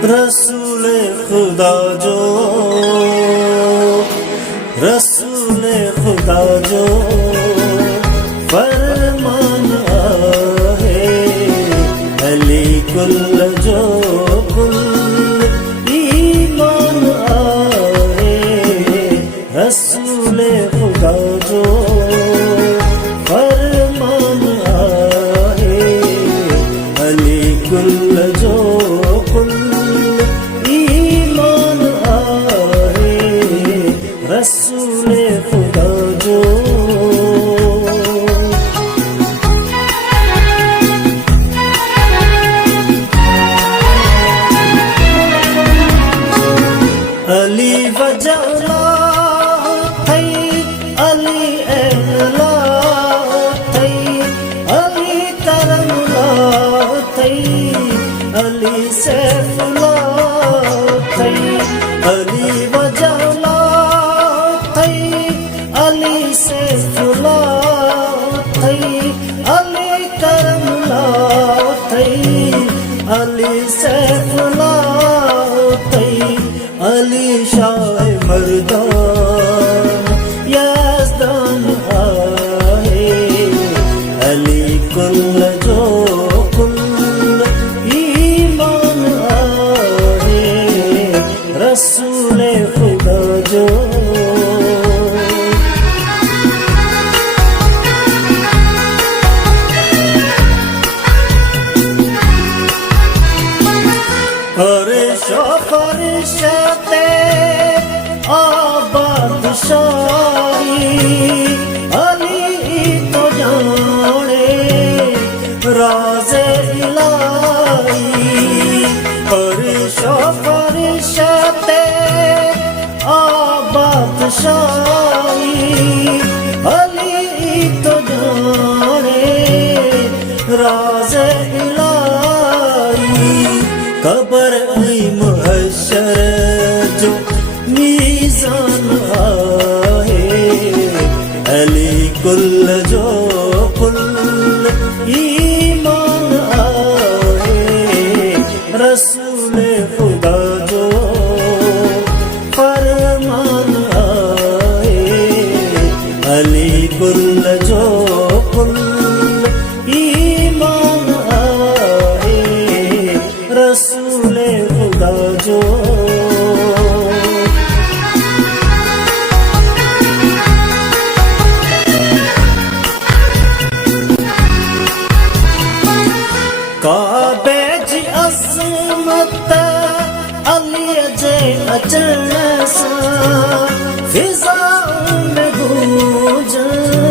रसूले खुदा जो, रसूले खुदा जो फरमान आहे, अली कुल जो कुल ईमान आहे। रसूले खुदा जो फरमान आहे, अली कुल जो कुल ईमान आहे। रसूले खुदा जो अली वजला थई, अली एला थई, अली करमला थई, अली सैफुला थई। अली वजला थई, अली सैफुला थई, अली करमला थई, अली सैफुला थई। अली शाह मर्दान यज़दान आहे, अली कुल जो कुल ईमान आहे। रसूले खुदा जो फरिश्ते आबाद शाही, अली तो जाने राज़े इलाही। फरिश्ते आबाद शाही, अली तो जाने राज़े इलाही। कबर महशर जो मीज़ान आहे, अली कुल जो कुल ईमान आहे। रसूले खुदा जो फरमान आहे, अली कुल जो कुल ईमान आहे। रसूले खुदा जो काबे जी अज़मत अली जे अचण सां फिज़ाउनि में गूंजनि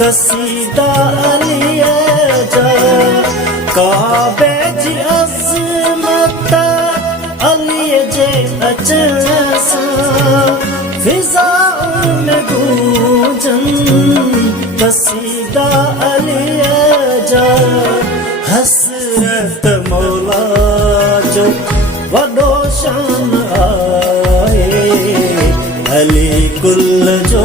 क़सीदा अलीअ जा। काबे जी अज़मत अली जे अचण सां फिज़ाउनि में गूंजनि क़सीदा अलीअ जा। हसरत मौला जो वॾो शान आहे, अली कुल जो